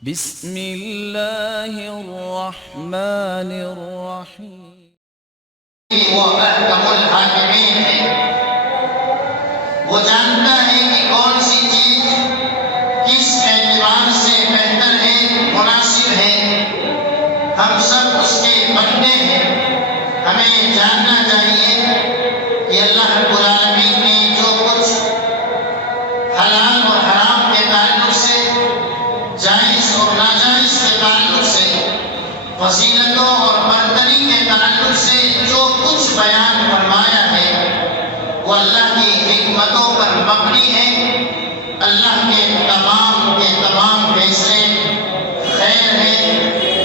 بسم اللہ الرحمن الرحیم۔ وہ احکم الحاکمین ہے، وہ جانتا ہے کہ کون سی چیز کس اعتبار سے بہتر ہے، مناسب ہے۔ ہم سب اس کے بندے ہیں، ہمیں جاننا چاہیے کہ اللہ رب العالمین نے جو کچھ حلال اور حرام کے تعلق سے، جائز اور ناجائز کے تعلق سے، فضیلتوں اور برتری کے تعلق سے جو کچھ بیان فرمایا ہے وہ اللہ کی حکمتوں پر مبنی ہے۔ اللہ کے تمام فیصلے خیر ہے،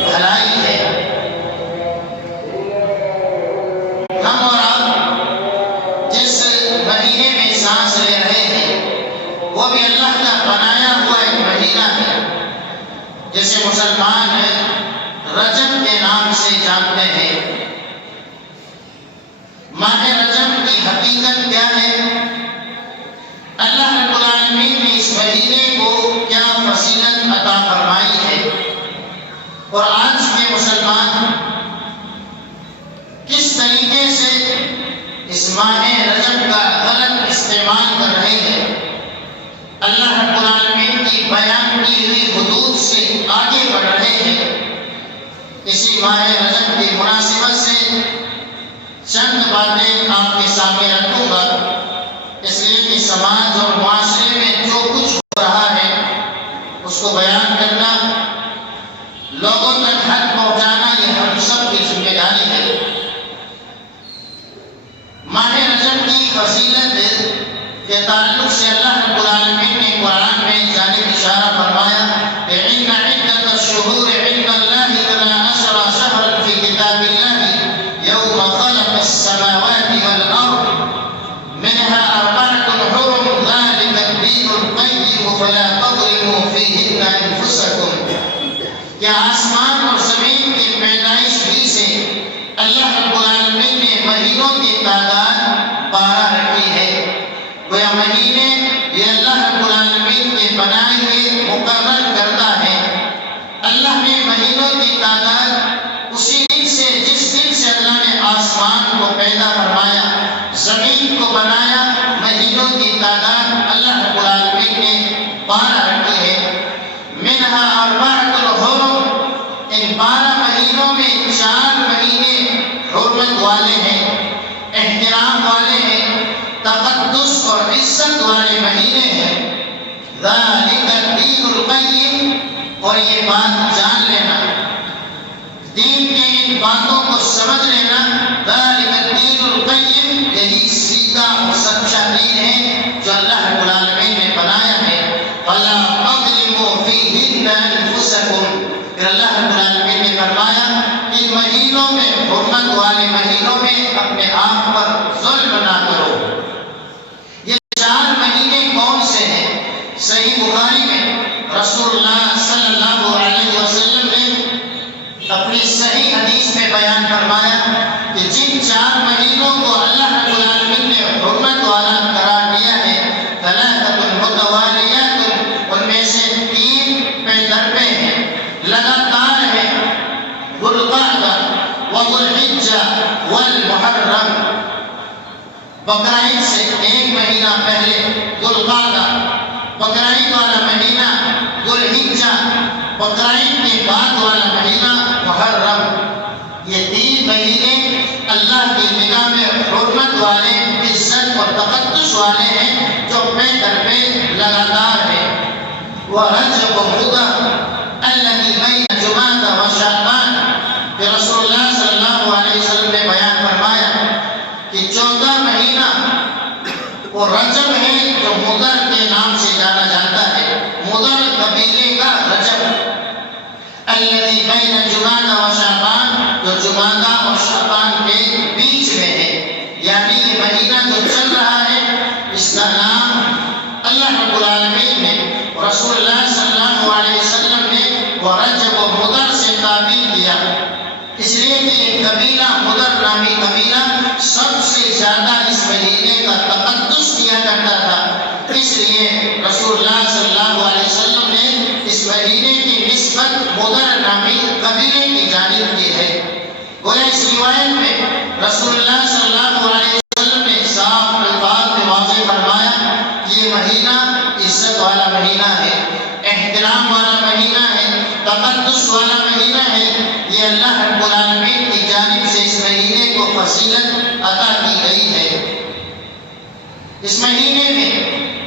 بھلائی ہے۔ ہم اور آپ جس مہینے میں سانس لے رہے ہیں وہ بھی اللہ کا بنایا ہوا ایک مہینہ ہے، جسے مسلمان رجب کے نام سے جانتے ہیں۔ ماہ رجب کی حقیقت کیا ہے؟ اللہ رب العالمین نے اس مہینے کو کیا فضیلت عطا فرمائی ہے، اور آج کے مسلمان کس طریقے سے اس ماہ رجب کا غلط استعمال کر رہے ہیں، اللہ رب العالمین کی بیان کی ہوئی حدود سے آگے بڑھ رہے ہیں۔ اسی ماہ رجب کی مناسبت سے چند باتیں آپ کے سامنے رکھوں گا، اس لیے کہ سماج اور معاشرے میں جو کچھ ہو رہا ہے اس کو بیان کرنا، لوگوں تک حق پہنچانا، یہ ہم سب کی ذمہ داری ہے۔ ماہ رجب کی فضیلت کے تعلق سے اللہ رب العالمین نے قرآن میں جانب اشارہ فرمایا کہ ان عدت الشہور عند اللہ اثنا عشر شہرا فی کتاب اللہ یوم خلق السماوات والارض منها اربعة حرم ذلك الدین القیم فلا تظلموا فیہن انفسکم۔ کیا آسمان اور زمین کی پیدائش ہی سے اللہ رب العالمین نے مہینوں کی تعداد 12 رکھی ہے۔ گویا مہینے یہ اللہ رب العالمین کے بنائے ہوئے مقرر کردہ ہے۔ اللہ نے مہینوں کی تعداد اسی دن سے، جس دن سے اللہ نے آسمان کو پیدا فرمایا، زمین کو بنایا، مہینوں کی تعداد اللہ رب العالمین نے 12 رکھی ہے۔ منہا اربعۃ الحرم، ان 12 مہینوں میں 4 مہینے حرمت والے ہیں، احترام والے ہیں، تقدس اور عزت والے مہینے ہیں۔ ذالک الدین القیم، اور یہ بات جان لینا، دین کے ان باتوں کو سمجھ لینا، ذالک الدین القیم، یہی سیدھا اور سچا دین ہے جو اللہ رب العالمین نے بنایا ہے۔ فلا تظلموا فیہن انفسکم، پھر اللہ رب العالمین نے فرمایا ان مہینوں میں، حرمت والے مہینوں میں اپنے آپ پر ظلم نہ کرو۔ یہ 4 مہینے کون سے ہیں؟ صحیح بخاری میں رسول اللہ صلی اللہ علیہ وسلم نے اپنی صحیح حدیث میں بیان فرمایا کہ جن 4 مہینوں کو اللہ رب العالمین نے حرمت والا قرار دیا ہے، ثلاثۃ متوالیات، ان میں سے 3 پہ در پہ ہیں، لگاتار ہیں، ذو القعدہ وذو الحجہ والمحرم۔ بقرعید سے 1 مہینہ پہلے ذو القعدہ، بقرعید والا مہینہ ذو الحجہ، بقرعید کے بعد والا مہینہ محرم۔ یہ 3 مہینے اللہ کی نگاہ میں حرمت والے، عزت اور تقدس والے ہیں، جو پہ در پہ لگاتار ہیں۔ وَرَجَبُ مُضَرَ الَّذِي بَيْنَ جُمَادَ وَشَعْبَانَ، کہ رسول اللہ صلی اللہ علیہ وسلم نے بیان فرمایا کہ 14 مہینہ وہ رجب ہے جو مضر کے نام سے جانا جاتا ہے، مضر قبیلے کا رجب۔ الذی بین جمادہ و شعبان، جو جمادہ اور شعبان کے بیچ میں ہے، یعنی یہ مہینہ جو چل رہا ہے اس کا نام اللہ رب العالمین نے، رسول اللہ صلی اللہ علیہ وسلم نے وہ رجب و مضر سے تعبیر کیا، اس لیے کہ یہ قبیلہ مضر نامی قبیلہ سب سے زیادہ اس مہینے کا تقدس کیا کرتا تھا، اس لیے رسول اللہ صلی اللہ علیہ وسلم نے اس مہینے کی نسبت نسبت مدر نامی قبیلے کی جانب کی ہے۔ گویا اس روایت میں رسول اللہ صلی اللہ علیہ وسلم نے صاف الفاظ میں واضح فرمایا کہ یہ مہینہ عزت والا مہینہ ہے، احترام والا مہینہ ہے، تقدس والا مہینہ ہے۔ یہ اللہ رب العالمین کی جانب سے اس مہینے کو فضیلت عطا کی گئی ہے۔ اس مہینے میں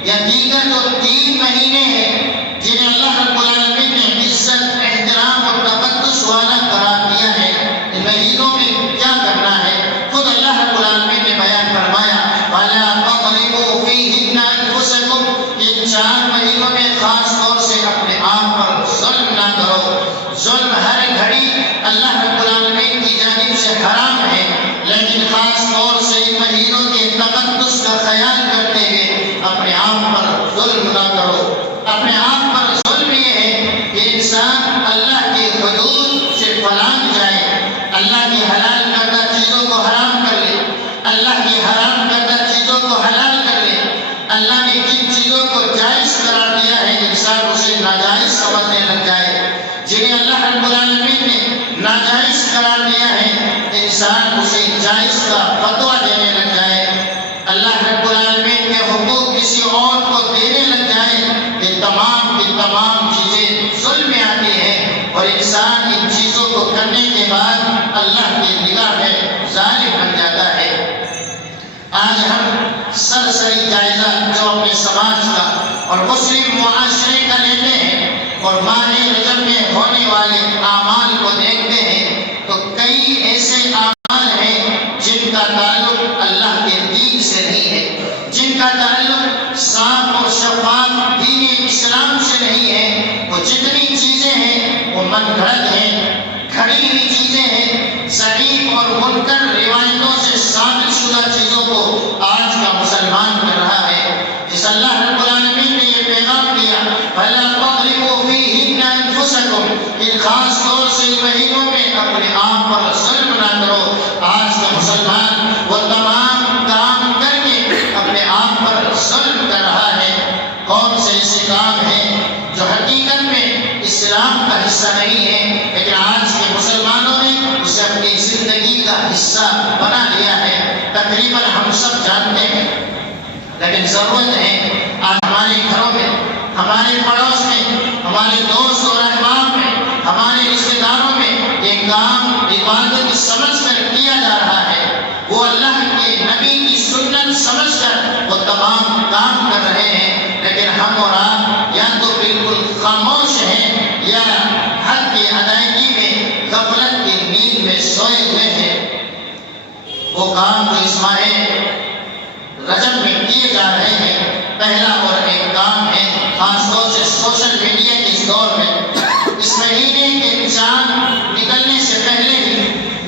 یا دیگر جو 3 مہینے ہیں جنہیں اللہ رب العالمین نے عزت، احترام اور تقدس والا قرار دیا ہے، ان مہینوں میں کیا کرنا ہے خود اللہ رب العالمین نے بیان فرمایا، وَلَا تَضْرِبُوا فِيهِنَّ أَنفُسَكُمْ، ان 4 مہینوں میں خاص طور سے اپنے آپ پر ظلم نہ کرو۔ ظلم ہر گھڑی اللہ رب العالمین کی جانب سے حرام ہے، لیکن خاص طور سے ان مہینوں کے تقدس کا خیال کرتے ہوئے اپنے آپ پر ظلم نہ کرو۔ اپنے آپ پر ظلم یہ ہے کہ انسان اللہ کی حدود سے پلانگ جائے، اللہ کی حلال کردہ چیزوں کو حرام کر لے، اللہ کی حرام کردہ چیزوں کو حلال کر لے۔ اللہ نے جن چیزوں کو جائز قرار دیا ہے انسان اسے ناجائز سمجھنے لگ جائے، جنہیں اللہ رب العالمین نے ناجائز قرار دیا ہے انسان اسے جائز کا فتویٰ دینے لگ جائے، اللہ رب العالمین کے حقوق کسی اور کو دینے لگ جائے۔ یہ تمام کی تمام چیزیں ظلم میں آتی ہیں اور انسان ان چیزوں کو کرنے کے بعد اللہ کی نگاہ میں ظالم بن جاتا ہے۔ آج ہم سرسری جائزہ جو اپنے سماج کا اور مسلم معاشرے کا لیتے ہیں اور ماہ رجب میں ہونے والے اعمال کو دیکھتے ہیں تو کئی ایسے اعمال ہیں جن کا تعلق اللہ کے دین سے نہیں ہے، جن کا تعلق صاف اور شفاف دین اسلام سے نہیں ہے۔ وہ جتنی چیزیں ہیں وہ من گھڑت ہیں، کھڑی ہوئی چیزیں ہیں، ضعیف اور منکر روایتوں سے ثابت شدہ چیزوں کو آج کا مسلمان کر رہا ہے۔ جس اللہ رب العالمین نے یہ پیغام دیا، فَلَا تَضْرِبُوا فِيهِنَّ أَنفُسَكُمْ، ان خاص طور سے مہینوں میں اپنے آپ پر ظلم نہ کرو۔ آج کا مسلمان وہ تمام کام کر کے اپنے آپ پر ظلم کر رہا ہے۔ کون سے ایسے کام ہیں جو حقیقت میں اسلام کا حصہ نہیں ہے، لیکن آج کے مسلمانوں نے اسے اپنی زندگی کا حصہ بنا لیا ہے؟ تقریباً ہم سب جانتے ہیں، لیکن ضرورت ہے آج ہمارے گھروں میں، ہمارے پڑوس میں، ہمارے دوست اور احباب میں، ہمارے رشتے داروں میں یہ کام عبادت سمجھ کر کیا جا رہا ہے۔ وہ اللہ کے نبی کی سنت سمجھ کر وہ تمام کام کر رہے ہیں، لیکن ہم اور آپ یا تو بالکل خاموش ہیں یا حق کی ادائیگی میں غفلت کی نیند میں سوئے ہوئے ہیں۔ وہ کام جو اس ماہ رجب میں کیے جا رہے ہیں، پہلا اور ایک کام ہے خاص طور سے سوشل میڈیا کے اس دور میں، اس مہینے کے چاند نکلنے سے پہلے ہی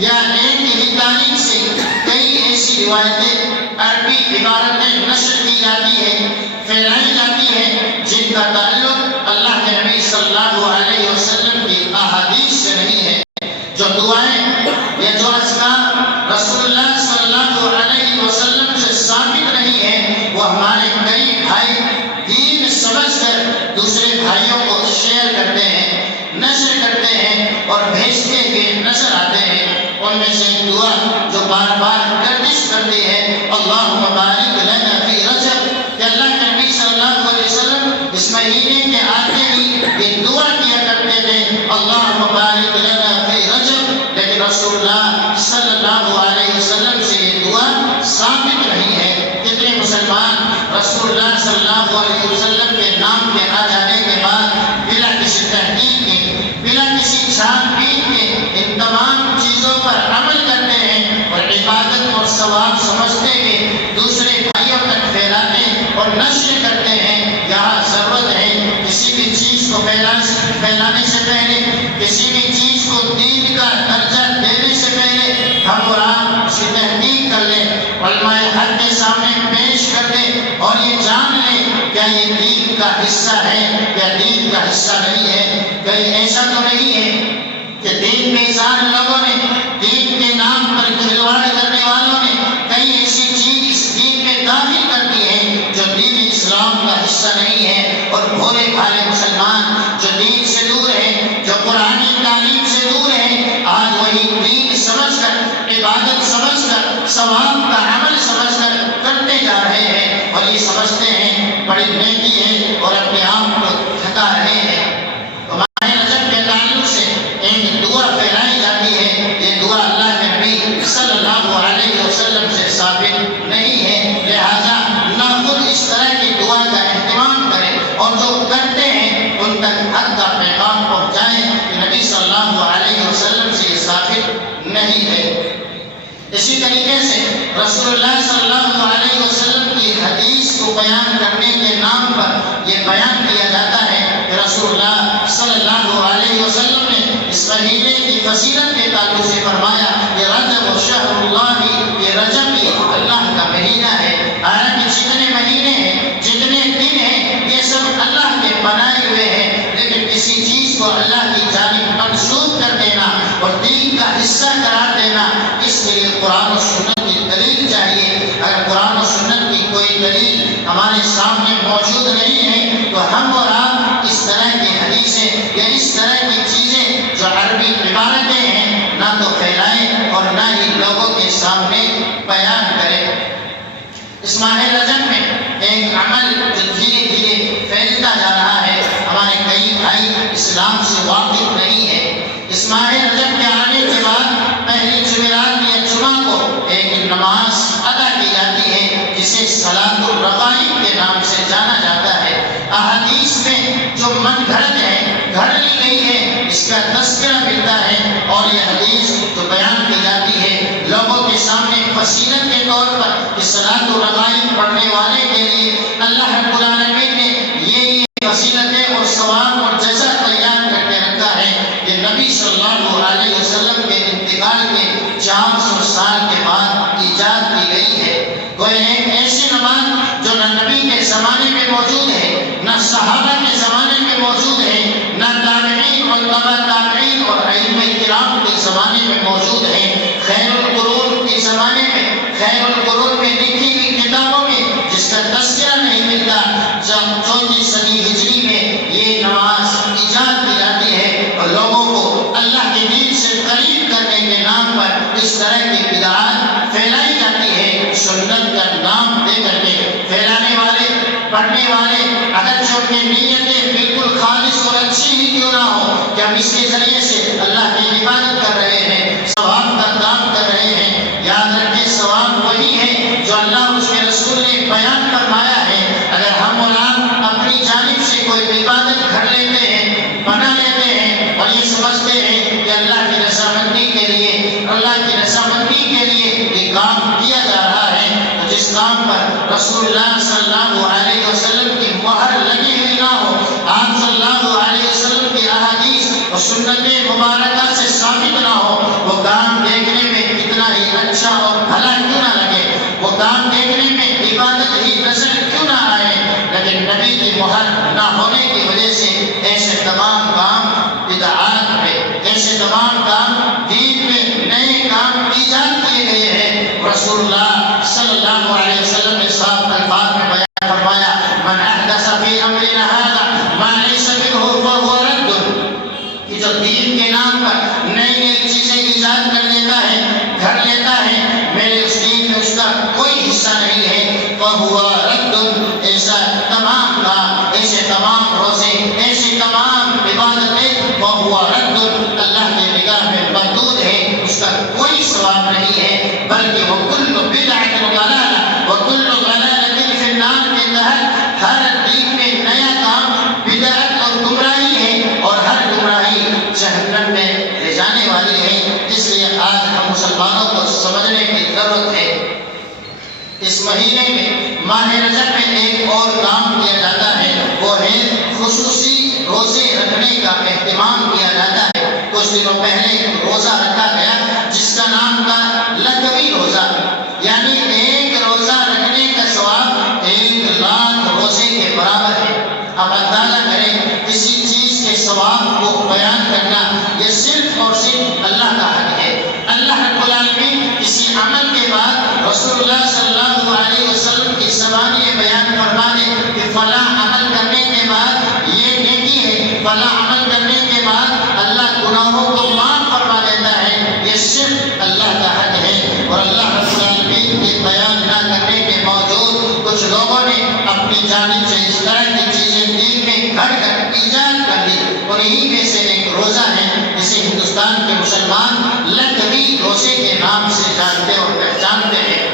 یا ایک ہی تاریخ سے کئی ایسی روایتیں، عربی عبارتیں نشر کی جاتی ہیں، پھیلائی جاتی ہیں جن کا تعلق اللہ کے نبی صلی اللہ علیہ وسلم کی احادیث سے نہیں ہے۔ جو دعائیں یا جو اذکار رسول اللہ صلی اللہ علیہ وسلم سے ثابت نہیں ہے، وہ ہمارے کئی بھائی دین سمجھ کر دوسرے بھائیوں کو شیئر کرتے ہیں، نشر کرتے ہیں اور بھیجتے ہوئے نظر آتے ہیں۔ ان میں سے ایک دعا جو بار بار گردش کرتی ہے، اللہم بارک لنا فی رجب، کہ اللہ کے نبی صلی اللہ علیہ وسلم اس مہینے کے آتے ہی یہ دعا کیا کرتے تھے، اللہم بارک لنا فی رجب، لیکن رسول اللہ صلی اللہ علیہ وسلم سے یہ دعا ثابت نہیں ہے۔ کتنے مسلمان رسول اللہ صلی اللہ علیہ وسلم کے نام کے آ جانے کے بعد بلا کسی تحقیق کے، بلا کسی چھان بین کے ان تمام چیزوں پر عمل کرتے ہیں اور عبادت اور ثواب سمجھتے ہوئے دوسرے بھائیوں تک پھیلاتے اور نشر کرتے ہیں۔ یہاں ضرورت ہے کسی بھی چیز کو پھیلانے سے پہلے، کسی بھی چیز کو دین کا درجہ دینے سے پہلے ہم اور آپ اس کی تحقیق کر لیں، علماء حق کے سامنے پیش کر دیں اور یہ جان لیں کیا یہ دین کا حصہ ہے یا دین کا حصہ نہیں ہے۔ کہیں ایسا تو نہیں ہے کہ دین بیزار لوگوں نے، دین کے نام پر کھلواڑ کرنے والوں نے کئی ایسی چیز اس دین میں داخل کر دی ہے جو دین اسلام کا حصہ نہیں ہے، اور بھولے بھالے مسلمان جو دین سے دور ہیں، جو وہی دین سمجھ کر، عبادت سمجھ کر، ثواب کا عمل سمجھ کر کرتے جا رہے ہیں، اور یہ سمجھتے ہیں بڑی نیکی ہے اور اپنے آپ کو تھکا رہے ہیں۔ ماہ رجب کے تعلق سے ایک دعا پھیلائی جاتی ہے، یہ دعا اللہ کے نبی صلی اللہ علیہ وسلم سے ثابت نہیں ہے، لہذا نہ خود اس طرح کی دعا کا اہتمام کریں، اور جو کرتے ہیں ان تک حق کا پیغام پہنچائیں کہ نبی صلی اللہ علیہ وسلم سے یہ ثابت نہیں ہے۔ اسی طریقے سے رسول اللہ صلی اللہ علیہ وسلم کی حدیث کو بیان کرنے کے نام پر یہ بیان کیا جاتا ہے کہ رسول اللہ صلی اللہ علیہ وسلم نے اس مہینے کی فضیلت کے تعلق سے فرمایا کہ رجب و شہر اللہ، یہ رجب بھی اللہ کا مہینہ ہے۔ حالانکہ جتنے مہینے ہیں، جتنے دن ہیں، یہ سب اللہ کے بنائے ہوئے ہیں، لیکن کسی چیز کو اللہ کی جانب منسوب کر دینا اور دین کا حصہ قرار دینا، اس کے لیے قرآن و سنت کی دلیل چاہیے۔ اگر قرآن و سنت کی کوئی دلیل ہمارے سامنے موجود نہیں ہے تو ہم اور آپ اس طرح کی حدیثیں یا اس طرح کی چیزیں جو عربی عبارتیں ہیں نہ تو پھیلائیں اور نہ ہی لوگوں کے سامنے بیان کریں۔ اس ماہ رجب میں ایک عمل جو دھیرے دھیرے پھیلتا جا رہا ہے، ہمارے کئی بھائی اسلام سے واقف نہیں ہے۔ اس ماہ رجب کے آنے کے بعد پہلی جمعرات یا جمعہ کو ایک نماز ادا کی جاتی ہے جسے صلاۃ الرغائب کے نام سے جانا جاتا ہے۔ احادیث میں جو من گھڑت ہے، گھڑ لی گئی ہے، اس کا تذکرہ ملتا ہے، اور یہ حدیث جو بیان کی جاتی ہے لوگوں کے سامنے فضیلت کے طور پر کہ صلاۃ الرغائب پڑھنے والے کے لیے اللہ رب العالمین نے یہ فضیلتیں اور ثواب اور جزا تیار کر کے رکھا ہے کہ نبی صلی اللہ علیہ وسلم کے انتقال کے 400 سال کے بعد ایجاد کی گئی ہے۔ کوئی ایک ایسی نماز جو نہ نبی کے زمانے میں موجود ہے، نہ صحابہ کے زمانے میں موجود ہے، نہ تابعین اور تبع تابعین اور ائمہ کرام کے زمانے میں موجود ہے۔ خیر القرون کے زمانے میں، خیر القرون میں لکھی ہوئی کتابوں میں جس کا تذکرہ نہیں ملتا، جب 34 صدی ہجری میں یہ نماز ایجاد کی جاتی ہے اور لوگوں کو اللہ کے دین سے قریب کرنے کے نام پر اس طرح کی بدعات پھیلائی جاتی ہے، سنت کا نام دے کر کے پھیلانے والے، پڑھنے والے، اگرچہ ان کی نیتیں بالکل خالص اور اچھی ہی کیوں نہ ہو کہ ہم اس کے ذریعے سے اللہ کی عبادت کر رہے ہیں، ثواب کا کام کر رہے ہیں، یاد رکھیں ثواب وہی ہے جو اللہ اور اس کے رسول نے بیان فرمایا ہے۔ اگر ہم اور آپ اپنی جانب سے کوئی عبادت گھڑ لیتے ہیں، بنا لیتے ہیں اور یہ سمجھتے ہیں کہ اللہ کی رضامندی کے لیے، اللہ کی رضامندی کے لیے یہ کام کیا جا رہا ہے، تو جس کام پر رسول اللہ صلی اللہ علیہ وسلم کی مہر لگی ہوئی نہ ہو، آپ صلی اللہ علیہ وسلم کی احادیث اور سنت مبارکہ سے ثابت نہ ہو، وہ کام دیکھنے میں کتنا ہی اچھا اور بھلا کیوں نہ لگے، وہ کام دیکھنے میں عبادت ہی نظر کیوں نہ آئے، لیکن نبی کی مہر نہ ہونے کی وجہ سے ایسے تمام کام بدعات میں، ایسے تمام کام دین میں نئے کام ایجاد کیے گئے ہیں۔ رسول اللہ صلی اللہ علیہ وسلم نے صاف الفاظ میں بیان فرمایا، من احدث فی امرنا ھذا ما لیس منہ فہو رد، کہ جو دین کے نام پر نئی نئی چیزیں ایجاد کر دیتا ہے، گھڑ لیتا ہے، میرے اس دین میں اس کا کوئی حصہ نہیں ہے، فہو رد، ایسا تمام کام، ایسے تمام روزے، ایسی تمام عبادتیں فہو رد، اللہ کی نگاہ میں مردود ہے، اس کا کوئی ثواب نہیں ہے، بلکہ وہ کل بدعۃ ضلالہ وکل ضلالۃ فی النار کے تحت ہر دین میں نیا کام بدعت اور گمراہی ہے، اور ہر گمراہی جہنم میں لے جانے والی ہے۔ اس لیے آج ہم مسلمانوں کو سمجھنے کی ضرورت ہے۔ اس مہینے میں ماہ رجب میں ایک اور کام کیا جاتا ہے، وہ ہے خصوصی روزے رکھنے کا اہتمام کیا جاتا ہے۔ میں سے ایک روزہ ہے جسے ہندوستان کے مسلمان لکھوی روزے کے نام سے جانتے اور پہچانتے ہیں۔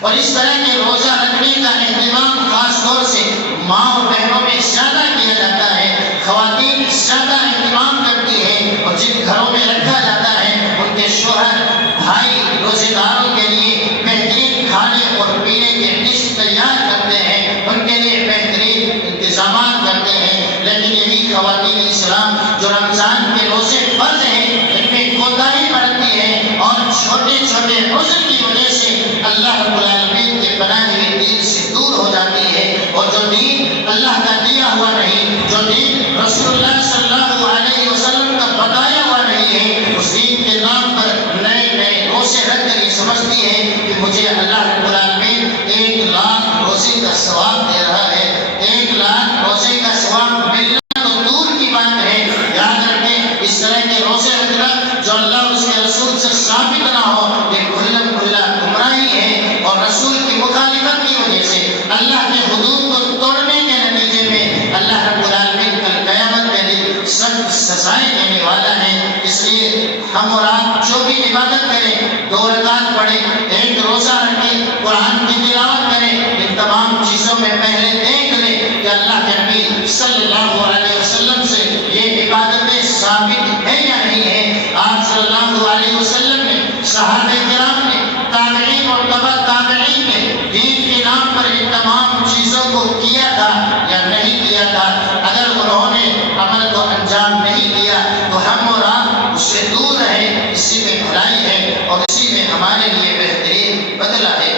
اور اس طرح کے روزہ رکھنے کا اہتمام خاص طور سے ماں اور بہنوں میں زیادہ کیا جاتا ہے۔ خواتین زیادہ اہتمام کرتی ہیں اور جن گھروں میں رکھا جاتا ہے ان کے شوہر بھائی روزے داروں کے لیے بہترین کھانے اور پینے کے ڈش تیار کرتے ہیں، ان کے لیے بہترین انتظامات کرتے ہیں۔ لیکن یہی خواتین اسلام جو رمضان کے روزے فرض ہیں ان میں کوتاہی برتتی ہے اور چھوٹے چھوٹے عذر کی وجہ سے اللہ رب العالمین کے بنائے ہوئے دین سے دور ہو جاتی ہے، اور جو دین اللہ کا دیا ہوا نہیں، جو دین رسول اللہ صلی اللہ علیہ وسلم کا بتایا ہوا نہیں ہے، اس دین کے نام پر نئے نئے روزے رکھ کر یہ سمجھتی ہے کہ مجھے اللہ رب العالمین 1,00,000 روزے کا ثواب دے رہا ہے۔ 1,00,000 روزے کا ثواب ملنا تو دور کی بات ہے۔ یاد رکھیں اس طرح کے روزے رکھنا جو اللہ اور اس کے رسول سے ثابت نہ ہو، یہ کھلا گمراہی ہے، اور رسول کی مخالفت کی وجہ سے اللہ کے حدود کو توڑنے کے نتیجے میں اللہ رب العالمین کل قیامت کے دن سخت سزائیں دینے والا ہے۔ اس لیے ہم اور آپ جو بھی عبادت کریں، 2 رکعت پڑھیں، 1 روزہ رکھیں، قرآن کی تلاوت کریں، ان تمام چیزوں میں پہلے دیکھ لیں کہ اللہ کے نبی صلی اللہ علیہ وسلم سے یہ عبادتیں ثابت ہیں یا نہیں ہیں۔ آپ صلی اللہ علیہ وسلم نے، صحابہ کرام نے، تابعین اور تبع تابعین نے دین کے نام پر ان تمام چیزوں کو کیا تھا یا نہیں کیا تھا؟ اگر انہوں نے عمل کو انجام نہیں دیا تو ہم اور آپ اس سے دور رہیں، اسی میں بھلائی ہے اور اسی میں ہمارے لیے بہترین بدلہ ہے۔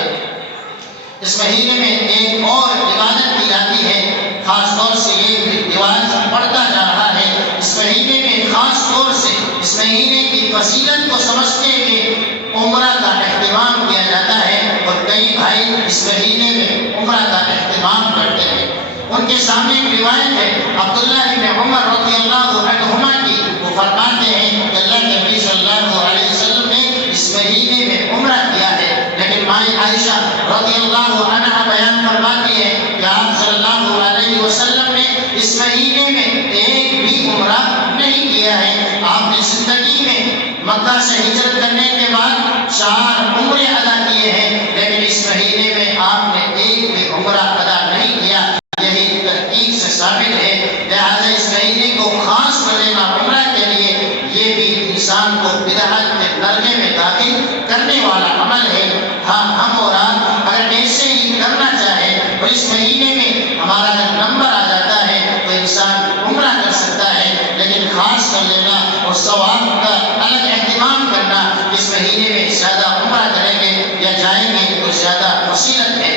اس مہینے میں ایک اور عبادت کی جاتی ہے، خاص طور سے یہ رواج بڑھتا جا رہا ہے۔ اس مہینے میں خاص طور سے اس مہینے کی فضیلت کو سمجھتے ہوئے عمرہ کا اہتمام کیا جاتا ہے، اور کئی بھائی اس مہینے میں عمرہ کا اہتمام کرتے ہیں۔ ان کے سامنے ایک روایت ہے عبداللہ ابن عمر رضی اللہ عنہما کی، وہ فرماتے ہیں کہ اللہ کے نبی صلی اللہ علیہ وسلم نے اس مہینے میں عمرہ کیا ہے، لیکن مائی عائشہ رضی اللہ عنہا بیان فرماتی ہے کہ آپ صلی اللہ علیہ وسلم نے اس مہینے میں ایک بھی عمرہ نہیں کیا ہے۔ آپ نے زندگی میں مکہ سے ہجرت کرنے کے بعد 4 عمرے ادا کیے ہیں، لیکن اس مہینے میں آپ نے ایک بھی عمرہ ادا نہیں کیا۔ یہی تحقیق سے ثابت ہے، لہٰذا اس مہینے کو خاص کر لینا عمرہ کے لیے یہ بھی انسان کو بدعت کے درجے میں داخل کرنے والا عمل ہے۔ ہاں، ہم اور آپ اگر ایسے ہی کرنا چاہیں اور اس مہینے میں ہمارا اگر نمبر آ جاتا ہے تو انسان عمرہ کر سکتا ہے، لیکن خاص کر لینا اور ثواب کا الگ اہتمام کرنا، اس مہینے میں زیادہ عمرہ کریں گے یا جائیں گے تو زیادہ فضیلت ہے۔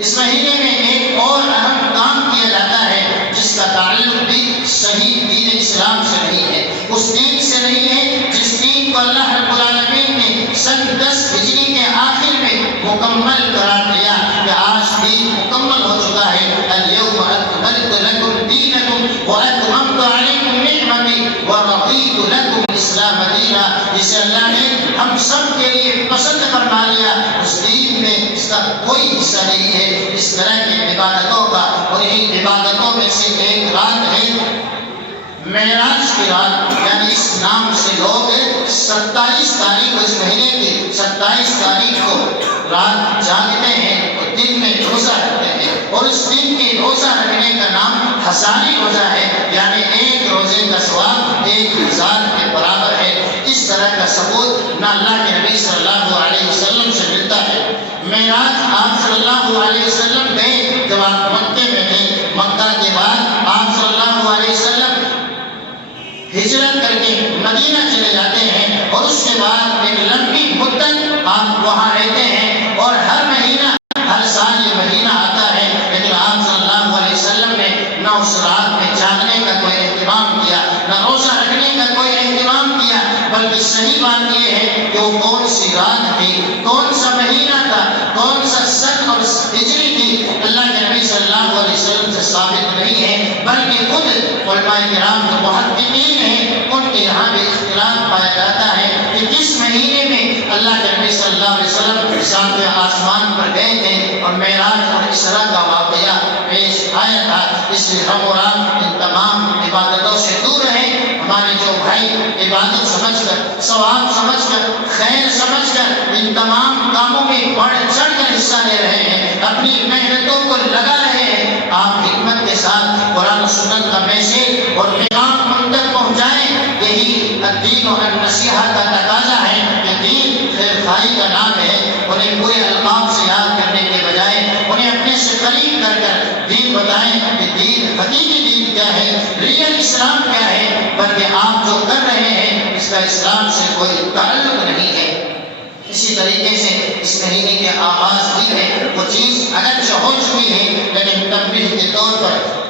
اس مہینے میں ایک اور اہم کام کیا جاتا ہے جس کا تعلق بھی صحیح دین اسلام سے نہیں ہے، اس دین سے نہیں ہے جس دین کو اللہ رب العالمین نے سن 10 ہجری کے آخر میں مکمل قرار دیا کہ آج دین مکمل ہو چکا ہے۔ اليوم اکملت لکم دینکم واتممت علیکم نعمتی ورضیت لکم الاسلام دینا، جسے اللہ نے ہم سب کے لیے پسند فرما لیا، اس دین میں اس کا کوئی حصہ نہیں ہے۔ اس طرح کی عبادتوں کا، اور ان عبادتوں میں سے ایک رات ہے معراج کی رات، یعنی اس نام سے لوگ 27 تاریخ کو، اس مہینے کی 27 تاریخ کو رات جاگتے ہیں اور دن میں روزہ رکھتے ہیں، اور اس دن کے روزہ رکھنے کا نام ہزاری روزہ ہے، یعنی ایک روزے کا ثواب 1000 کے برابر ہے۔ اس طرح کا ثبوت نہ اللہ کے نبی صلی اللہ علیہ وسلم سے ملتا ہے۔ معراج آپ صلی اللہ علیہ وسلم گئے جب آپ مکے میں تھے، مکہ کے بعد آپ صلی اللہ علیہ وسلم ہجرت کر کے مدینہ چلے جاتے ہیں، اور اس کے بعد ایک لمبی مدت آپ وہاں رہتے ہیں، اور ہر مہینہ، ہر سال یہ مہینہ آتا ہے، لیکن آپ صلی اللہ علیہ وسلم نے نہ اس رات میں جاگنے کا کوئی اہتمام کیا، نہ روزہ رکھنے کا کوئی اہتمام کیا، بلکہ صحیح بات یہ ہے کہ وہ کون سی رات تھی، کون سا مہینہ تھا، کون سا سن اور ہجری تھی، اللہ کے نبی صلی اللہ علیہ وسلم سے ثابت نہیں ہے، بلکہ خود علماء کرام جو محققین ہیں ان کے یہاں بھی اختلاف پایا جاتا ہے کہ کس مہینے میں اللہ کے نبی صلی اللہ علیہ وسلم ساتویں آسمان پر گئے تھے اور معراج اور اسراء کا واقعہ پیش آیا تھا۔ اس لیے ہم اور آپ ان تمام عبادتوں سے دور ہیں، ہمارے جو بھائی عبادت سمجھ کر، ثواب سمجھ کر، خیر سمجھ کر ان تمام کاموں میں بڑھ چڑھ کر حصہ لے رہے ہیں، اپنی محنتوں کو لگا رہے ہیں، آپ حکمت کے ساتھ قرآن و سنت کا میسج اور پیغام ان تک پہنچائیں۔ یہی الدین و النصیحہ کا تقاضا ہے کہ دین خیر خواہی کا نام ہے۔ انہیں پورے القاب سے یاد کرنے کے بجائے انہیں اپنے سے قریب کر کر دین بتائیں کہ دین، حقیقی دین کیا ہے، ریئل اسلام کیا ہے، بلکہ آپ جو کر رہے ہیں اس کا اسلام سے کوئی تعلق نہیں ہے۔ اسی طریقے سے اس مہینے کے آغاز بھی ہے، وہ چیز اگرچہ ہو چکی ہے لیکن تنبیہ کے طور پر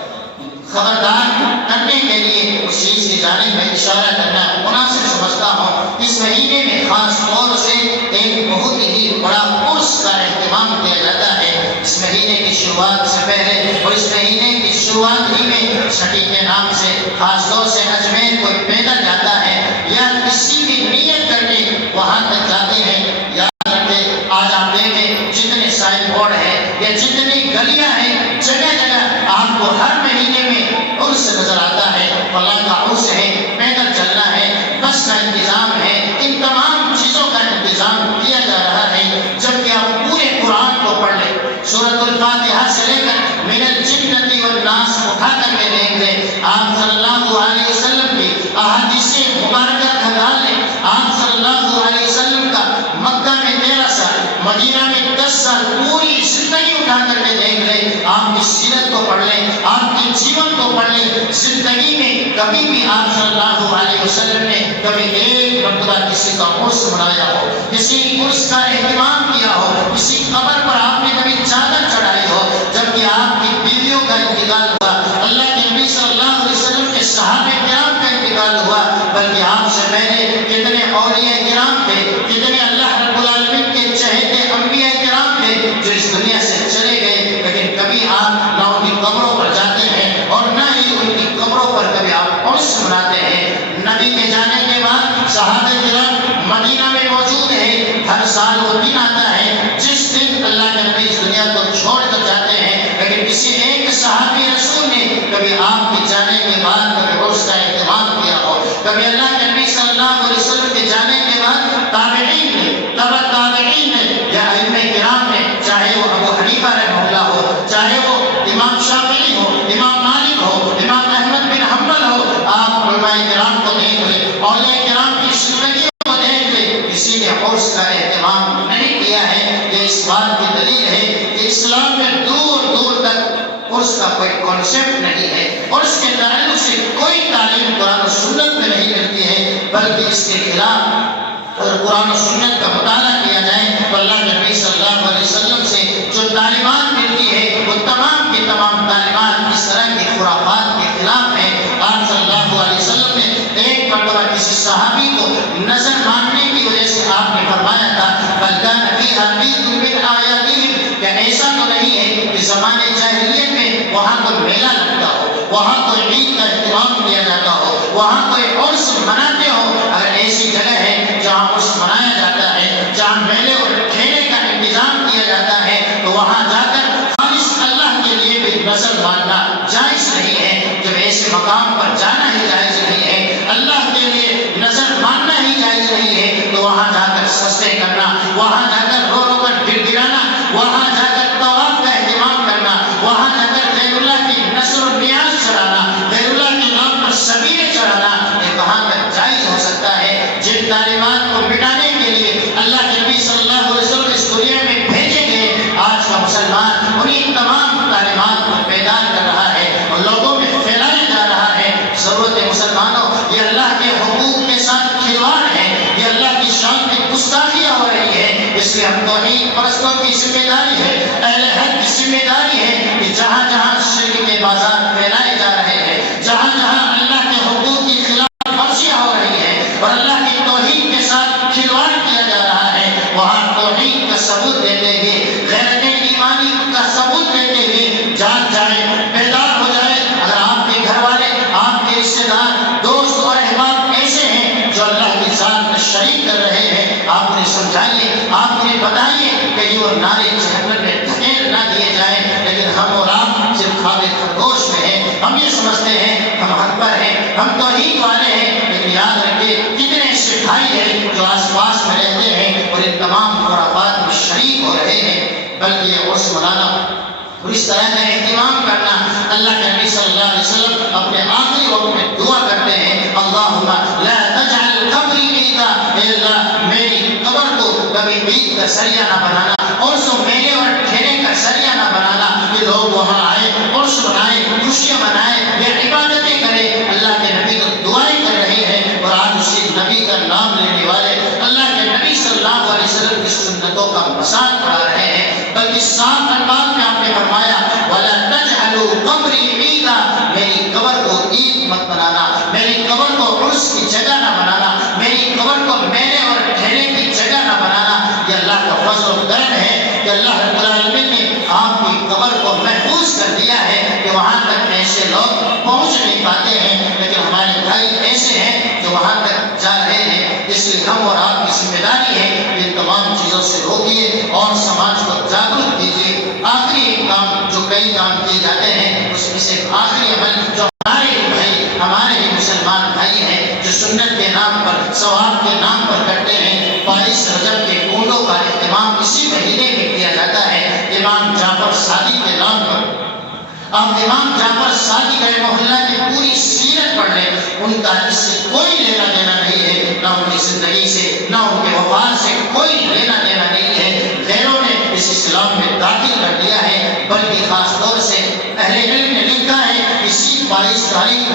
خبردار کرنے کے لیے اس چیز کی جانب میں اشارہ کرنا مناسب سمجھتا ہوں۔ اس مہینے میں خاص طور سے ایک بہت ہی بڑا عرس کا اہتمام کیا جاتا ہے۔ اس مہینے کی شروعات سے پہلے اور اس مہینے کی شروعات ہی میں چھٹی کے نام سے خاص طور سے اجمیر کوئی پیدل جاتا ہے یا کسی بھی نیت کر کے وہاں تک جاتے ہیں۔ یاد رکھیں، آج آپ دیکھیں جتنے سائن بورڈ ہے یا جتنی گلیاں ہیں، جگہ جگہ آپ کو ہر مہینے میں عرس نظر آتا ہے، فلاں کا عرس ہے، پیدل چلنا ہے، بس کا انتظام ہے، ان تمام چیزوں کا انتظام کیا جا رہا ہے۔ جبکہ آپ پورے قرآن کو پڑھ لیں، سورۃ الفاتحہ سے لے کر من الجنۃ والناس اٹھا کر کے دیکھ لیں، آپ صلی اللہ علیہ وسلم کی احادیث مبارکہ کھنگال لیں، آپ صلی اللہ علیہ وسلم کا مکہ میں 13 سال، مدینہ میں 10 سال پوری زندگی اٹھا کر کے دیکھ لیں، آپ کی سیرت کو پڑھ لیں، آپ کے جیون کو پڑھ لیں، زندگی میں کبھی بھی آپ صلی اللہ علیہ وسلم نے کبھی ایک مرتبہ کسی کا عرس منایا ہو، کسی عرس کا اہتمام کیا ہو، کسی قبر پر آپ نے کبھی چادر چڑھائی ہو، جبکہ آپ کی بیویوں کا انتقال ہوا، اللہ کے نبی صلی اللہ علیہ وسلم کے صحابہ کرام کا انتقال ہوا، بلکہ آپ سے پہلے کتنے اولیاء کرام تھے، کتنے اللہ رب العالمین کے چہیتے انبیاء کرام تھے جو اس دنیا سے چلے گئے، لیکن کبھی آپ نہ ان کی قبروں پر جاتے ہیں اور نہ ہی ان کی قبروں پر کبھی آپ عرس مناتے ہیں۔ نبی کے جانے کے بعد صحابہ کرام مدینہ میں موجود ہیں، ہر سال وہ دن آتا ہے جس دن اللہ کے نبی اس دنیا کو چھوڑ کر جاتے ہیں، لیکن کسی ایک صحابی رسول نے کبھی آپ کے جانے کے بعد کبھی عرس کا اہتمام کیا ہو، کبھی اللہ کے نبی صلی اللہ علیہ وسلم کے جانے کے بعد تابعین نے، تبع تابعین نے یا ائمہ کرام نے، چاہے وہ ابو حنیفہ رحمہ اللہ ہو، چاہے وہ امام شافعی ہو، امام مالک ہو، امام احمد بن حنبل ہو، آپ علماء کرام کو دیکھ لیں، اولیاء کرام کی زندگیوں کو دیکھ لیں، کسی نے عرس کا اہتمام نہیں کیا ہے۔ یہ اس بات کی دلیل ہے کہ اسلام میں دور دور تک عرس کا کوئی کانسیپٹ نہیں ہے، عرس کے تعلق سے کوئی تعلیم قرآن و سنت میں نہیں ملتی ہے، بلکہ اس کے خلاف اگر قرآن و سنت کا مطالعہ کیا جائے تو اللہ کے نبی صلی اللہ علیہ وسلم سے جو تعلیمات ملتی ہے وہ تمام کی تمام تعلیمات اس طرح کی خرافات کے خلاف ہیں۔ آپ صلی اللہ علیہ وسلم نے ایک مرتبہ کسی صحابی کو نظر ماننے کی وجہ سے آپ نے فرمایا تھا بل کان فیہا عید من آیاتہم، کہ ایسا تو نہیں ہے کہ زمانے جاہلیت میں وہاں کوئی میلہ لگتا ہو، وہاں کوئی عید کا اہتمام کیا جاتا ہو، وہاں کوئی عرس مناتے ہو۔ اگر ایسی جگہ ہے جہاں عرس منایا جاتا ہے، جہاں میلے اور کھیلے کا انتظام کیا جاتا ہے، تو وہاں جا کر خالص اللہ کے لیے بھی نظر ماننا جائز نہیں ہے۔ جب ایسے مقام پر جانا ہی جائز نہیں ہے، اللہ کے لیے نظر ماننا ہی جائز نہیں ہے، تو وہاں جا کر سجدے کرنا، وہاں جا کر رو رو کر گر گرانا، وہاں جا کر طواف کا اہتمام کرنا، وہاں جا کر غیر اللہ کی نذر و نیاز چڑھانا، غیر اللہ کے نام پر سبیلے چڑھانا، یہ کہاں تک جائز ہو سکتا ہے؟ جن تعلیمات کو مٹانے کے لیے اللہ کے نبی صلی اللہ علیہ وسلم اس دنیا میں بھیجے گئے، آج کا مسلمان انہیں تمام تعلیمات کو بیدار کر رہا ہے اور لوگوں میں پھیلایا جا رہا ہے۔ ضرورت ہے مسلمانوں، یہ اللہ کے حقوق کے ساتھ کھلواڑ ہے، یہ اللہ کی شان کی گستاخیاں ہو رہی ہے، اس لیے ہم توحید پرستوں کی ذمہ داری ہے، اہل حق کی ذمہ داری ہے کہ جہاں جہاں شرک کے بازار پھیلائے جا رہے ہیں، جہاں جہاں اللہ کے حقوق کی خلاف ورزیاں ہو رہی ہیں اور اللہ کی توحید کے ساتھ کھلواڑ کیا جا رہا ہے، وہاں توحید کا ثبوت دیتے ہوئے، غیرت ایمانی کا ثبوت دیتے ہوئے جاگ جائے، بیدار ہو جائے۔ اگر آپ کے گھر والے، آپ کے رشتے دار، دوست اور احباب ایسے ہیں جو اللہ کے ساتھ میں شریک کر رہے ہیں، آپ انہیں سمجھائیے، آپ انہیں بتائیے کہ یہ نعرے جہنم میں دھکیل نہ دیے جائیں، لیکن ہم اور آپ صرف خواب خرگوش میں توحید والے ہیں، لیکن یاد رکھیے کتنے ایسے بھائی ہیں جو آس پاس میں رہتے ہیں اور ان تمام خرافات میں شریک ہو رہے ہیں، بلکہ یہ عرس منانا اور اس طرح کا اہتمام کرنا، اللہ کے نبی صلی اللہ علیہ وسلم اپنے آخری وقت میں دعا کرتے ہیں، اللہم لا تجعل قبری عیدا، اے اللہ میری قبر کو کبھی عید کا ذریعہ نہ بنانا، اور سو میلے اور ٹھیلے کا ذریعہ نہ بنانا کہ لوگ وہاں آئے، عرس منائے، خوشیاں منائے یا عبادتیں کرے۔ اللہ کے نبی کو دعائیں کر رہے ہیں اور آج اسی نبی کا نام لینے والے اللہ کے نبی صلی اللہ علیہ وسلم کی سنتوں کا مذاق اڑا رہے ہیں، بلکہ صاف الفاظ میں آپ نے فرمایا وَلَا تَجْعَلُوا قَبْرِي عِيدًا، میری قبر کو عید مت بنانا، میری قبر کو عرس کی جگہ نہ بنانا، میری قبر کو میلے اور ٹھیلے کی جگہ نہ بنانا۔ یہ اللہ کا فضل و کرم ہے کہ اللہ رب العالمین نے آپ کی قبر کو محفوظ کر دیا ہے کہ وہاں تک ایسے لوگ پہنچ نہیں پاتے ہیں، لیکن ہمارے بھائی ایسے ہیں جو وہاں تک جا رہے ہیں۔ اس لیے ہم اور آپ کی ذمہ داری ہے کہ ان تمام چیزوں سے روکیے اور سماج کو جاگرک کیجیے۔ آخری ایک کام جو کئی کام کیے جاتے ہیں اس میں سے آخری عمل جو ہمارے ہی مسلمان بھائی ہیں جو سنت کے نام پر ثواب کے نام پر کرتے ہیں، 22 رجب کے کنڈوں کا اہتمام اسی مہینے میں کیا جاتا ہے امام جعفر صادق کے نام پر۔ آپ امام جعفر صادق رحمہ اللہ کی پوری سیرت پڑھ لیں، ان کا اس سے کوئی لینا دینا نہیں ہے، نہ ان کی زندگی سے نہ ان کے وفات سے کوئی لینا دینا نہیں ہے۔ غیروں نے اس اسلام میں داخل کر دیا ہے، بلکہ خاص طور سے اہل علم نے لکھا ہے اسی 22 تاریخ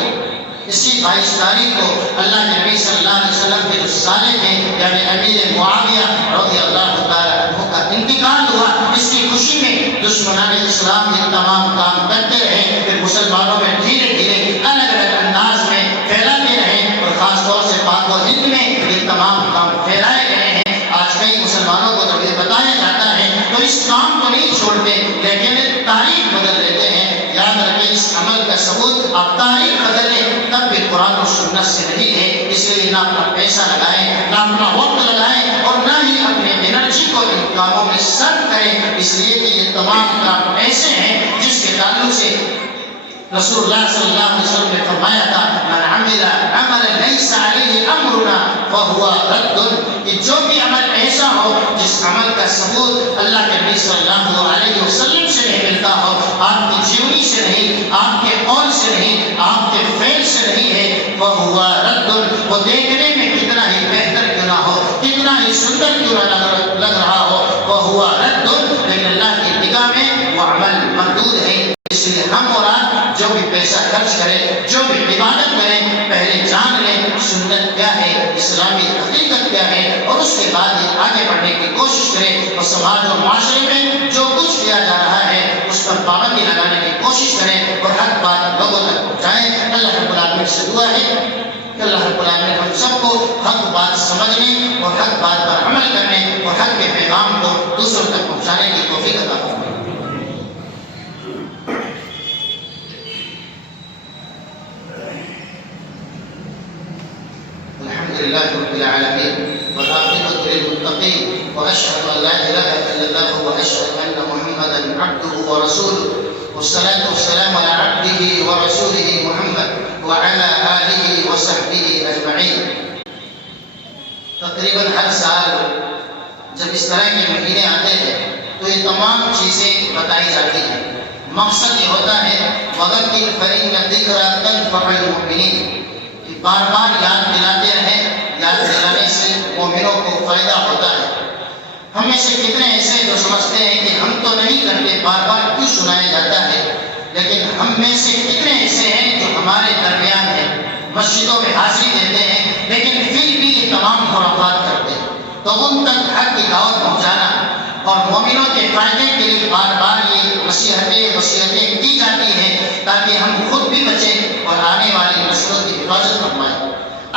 کو اللہ کے نبی صلی اللہ علیہ وسلم کے جو سالے تھے یعنی امیر معاویہ رضی اللہ تعالیٰ عنہ کا انتقال ہوا۔ اس کی خوشی میں دشمنان اسلام یہ تمام کام کرتے رہے، پھر مسلمانوں میں دھیرے دھیرے الگ الگ انداز میں پھیلاتے رہے اور خاص طور سے پاک و ہند میں یہ تمام کام پھیلائے گئے ہیں۔ آج کئی مسلمانوں کو جب یہ بتایا جاتا ہے تو اس کام کو نہیں چھوڑتے لیکن تاریخ بدل دیتے ہیں۔ یاد رکھیں اس عمل کا ثبوت آپ تاریخ بدل لیں تب بھی قرآن و سنت سے نہیں ہے، اس لیے نہ اپنا پیسہ لگائیں، نہ اپنا وقت لگائیں اور نہ ہی اپنے انرجی کو ان کاموں میں صرف کریں، اس لیے کہ یہ تمام کام ایسے ہیں جس کے تعلق سے رسول اللہ صلی اللہ علیہ وسلم نے فرمایا تھا من عمل عملا لیس علیہ امرنا فہو رد، کہ جو بھی عمل ایسا ہو جس عمل کا ثبوت اللہ کے نبی صلی اللہ علیہ وسلم سے نہیں ملتا ہو، آپ کی جیونی سے نہیں، آپ کے قول سے نہیں، آپ کے فعل سے نہیں ہے، فہو رد، وہ دیکھنے میں کتنا ہی بہتر کیوں نہ ہو، کتنا ہی سندر کیوں نہ لگ رہا ہو، فہو رد، لیکن اللہ کی نگاہ میں وہ عمل مردود ہے۔ اس لیے ہم اور آپ جو بھی پیسہ خرچ کریں، جو بھی عبادت کریں، پہلے جان لیں سنت کیا ہے، اسلامی حقیقت کیا ہے، اور اس کے بعد یہ آگے بڑھنے کی کوشش کریں اور سماج اور معاشرے میں جو کچھ کیا جا رہا ہے اس پر پابندی لگانے کی کوشش کریں اور حق بات لوگوں تک پہنچائیں۔ اللہ رب العالمین سے دعا ہے کہ اللہ رب العالمین ہم سب کو حق بات سمجھنے اور حق بات پر عمل کرنے اور حق کے پیغام کو دوسروں تک پہنچانے کی توفیق عطا فرمائے۔ لله رب العالمين والعاقبة للمتقين وأشهد أن لا إله إلا الله وأشهد أن محمدا عبده ورسوله والصلاة والسلام على عبده ورسوله محمد وعلى آله وصحبه أجمعين۔ تقریباً ہر سال جب اس طرح کے مہینے آتے ہیں تو یہ تمام چیزیں بتائی جاتی ہیں، مقصد یہ ہوتا ہے وَذَكِّرْ فَإِنَّ الذِّكْرَىٰ تَنفَعُ الْمُؤْمِنِينَ، بار بار یاد دلاتے رہیں، یاد دلانے سے مومنوں کو فائدہ ہوتا ہے۔ ہم میں سے کتنے ایسے جو سمجھتے ہیں کہ ہم تو نہیں کرتے، بار بار کیوں سنایا جاتا ہے، لیکن ہم میں سے کتنے ایسے ہیں جو ہمارے درمیان ہیں، مسجدوں میں حاضری دیتے ہیں لیکن پھر بھی یہ تمام خرافات کرتے ہیں۔ تو ان تک حق کی دعوت پہنچانا اور مومنوں کے فائدے کے لیے بار بار یہ وصیتیں کی جاتی ہیں تاکہ ہم خود بھی بچیں اور آنے والی نسلوں کی حفاظت فرمائیں۔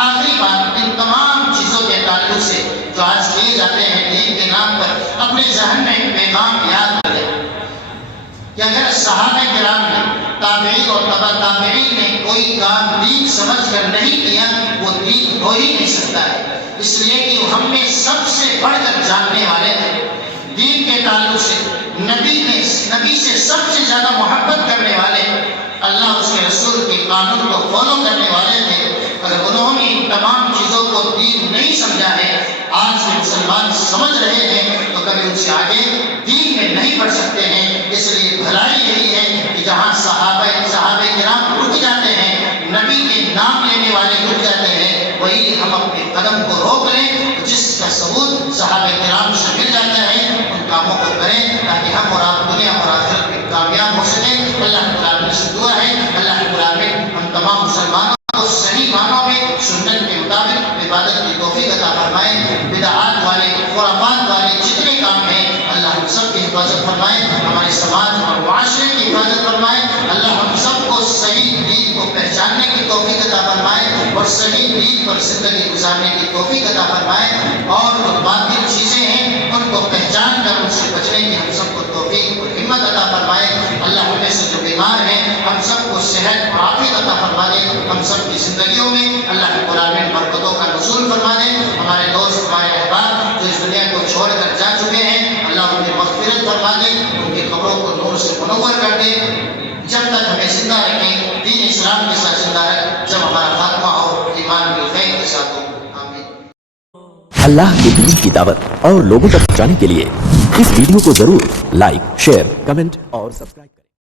آخری بات ان تمام چیزوں کے تعلق سے جو آج کیے جاتے ہیں دین کے نام پر، اپنے ذہن میں ایک پیغام یاد کریں کہ اگر صحابہ کرام نے، تابعین اور تبع تابعین نے کوئی کام دین سمجھ کر نہیں کیا وہ دین ہو ہی نہیں سکتا ہے، اس لیے کہ وہ ہم میں سب سے بڑھ کر جاننے والے ہیں۔ دین کے تعلق سے نبی سے سب سے زیادہ محبت کرنے والے، اللہ اس کے رسول کے قانون کو فالو کرنے والے تھے. اگر انہوں نے ان تمام چیزوں کو دین نہیں سمجھا ہے، آج کے مسلمان سمجھ رہے ہیں تو کبھی ان سے آگے دین میں نہیں بڑھ سکتے ہیں. اس لیے بھلائی یہی ہے کہ جہاں صحابہ کرام رک جاتے ہیں، نبی کے نام لینے والے رک جاتے ہیں، وہی ہم اپنے قدم کو روک لیں. جس کا ثبوت صحابہ کرام سے مل جاتا ہے ان کاموں کو کریں تاکہ ہم اور آپ دنیا اور آخرت میں کامیاب ہو سکیں. اللہ رب العالمین سے دعا ہے اللہ رب العالمین ہم تمام مسلمانوں کو صحیح معنوں میں سنت کے مطابق عبادت کی توفیق عطا فرمائے. بدعات والے، خرافات والے جتنے کام ہیں اللہ ہم سب کی حفاظت فرمائے، ہمارے سماج اور معاشرے کی حفاظت فرمائے. اللہ ہم سب کو صحیح دین کو پہچاننے کی توفیق عطا فرمائے اور صحیح دین پر زندگی گزارنے کی توفیق عطا فرمائے. اور جو باطل چیزیں ہیں ان کو پہچان کر ان سے بچنے کی ہم سب کو توفیق اور ہمت عطا فرمائے. اللہ ہمیں سے جو بیمار ہیں ہم سب کو صحت اور عافیت عطا فرما دے. ہم سب کی زندگیوں میں اللہ رب العالمین برکتوں کا نزول فرما دے. ہمارے دوست، ہمارے احباب جو اس دنیا کو چھوڑ کر جا چکے ہیں اللہ ان کی مغفرت فرما دے، ان کی قبروں کو نور سے منور کر دے. جب تک ہمیں زندہ رکھیں، دین اسلام کے ساتھ زندہ رکھ، جب ہمارا خاتمہ ہو ایمان بالخیر کے ساتھ ہو. اللہ کے دین کی دعوت اور لوگوں تک پہنچانے کے لیے اس ویڈیو کو ضرور لائک، شیئر، کمنٹ اور سبسکرائب کریں.